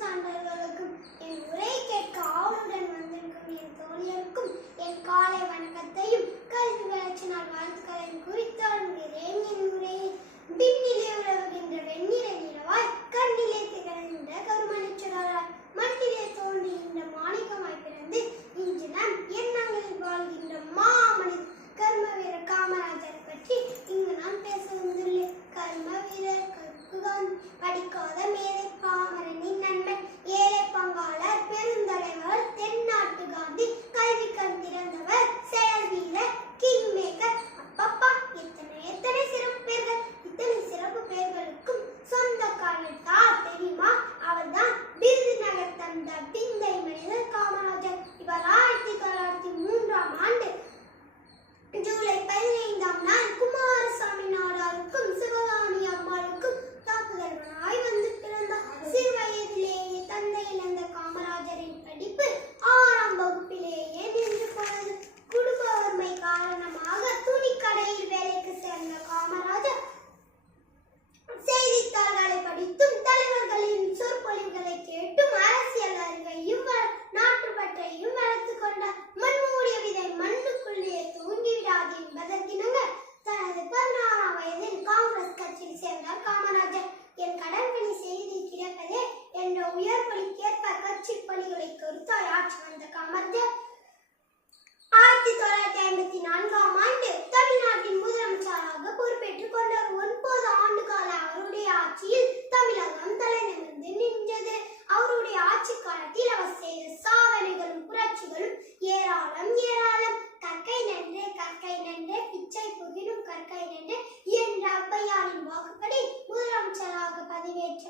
சான்றோர்களுக்கும் என் உரை கேட்க ஆவலுடன் வந்திருக்கும் என் தோழியருக்கும் என் காலை வணக்கத்தையும் கல்வி வளர்ச்சி நாள் வாழ்த்துக்களையும் குறித்தொழுகிறேன். என் உரையை விண்ணிலே உறவுகின்ற வெண்ணிற நிலவாய் கண்ணிலே திகழ்ந்த கருமணிச்சுடராய் மண்ணிலே தோன்றுகின்ற மாணிக்கமாய் பிறந்து இன்று நாம் எண்ணங்களில் வாழ்கின்ற மாமனித கர்ம வீரர் காமராஜர் பற்றி இங்கு நான் பேச வந்துள்ளேன். கர்ம வீரர் படிக்காத மேலை பாமரனின் நண்பன், ஏழை பங்காளர், பெருந்தலைவர், தென்னாட்டு காந்தி, கல்வி கண் திறந்தவர், செயல் வீரர், கிங் மேக்கர். அப்பப்பா, எத்தனை சிறப்பு பெயர்கள்! இத்தனை சிறப்பு பெயர்களுக்கும் சொந்தக்காரர் யார் தெரியுமா? அவர்தான் விருதுநகர் தந்த விந்தை மனிதர் காமராஜர். இவர் 1903ஆம் ஆண்டு ஜூலை 15ஆம் நாள் குமாரசாமி நாடாருக்கும் சிவகாமி அம்மாளுக்கும் தாக்குதல்வனாய் வந்து பிறந்தார். சிறு வயதிலேயே தந்தை இழந்த காமராஜரின் படிப்பு 6ஆம் வகுப்பிலேயே நின்று போனது. குடும்ப வறுமை காரணமாக துணிக்கடையில் வேலைக்கு சேர்ந்த காமராஜர் செய்தித்தாள்களை படித்தும் தலைவர்களின் சொற்பொழிவுகளை கேட்டும் அரசியல் அறிவையும் நாட்டுப்பற்றையும் வளர்த்துக் கொண்டார். மண்மூடிய விதை மண்ணுக்குள்ளே தூங்கிவிடாது என்பதற்கிணங்க தனது 16ஆம் வயதில் காங்கிரஸ் கட்சியில் சேர்ந்தார் காமராஜர். என் கடற்பணி செய்தி கிடப்பதே என்ற உயர்பலிக்கேற்ப கட்சி பணிகளை கருத்தாய் ஆட்சி வந்த காமராஜர் 1954ஆம் ஆண்டு தமிழ்நாட்டின் முதலமைச்சராக பொறுப்பேற்றுக் கொண்டார். 9 ஆண்டு கால அவருடைய ஆட்சியில் தமிழகம் தலை நிமிர்ந்து நின்றது. அவருடைய ஆட்சி காலத்தில் அவர் செய்த சாதனைகளும் புரட்சிகளும் ஏராளம். கற்கை நன்றே பிச்சை புகினும் கற்கை நன்றே என்ற ஔவையாரின் வாக்குப்படி முதலமைச்சராக பதவியேற்ற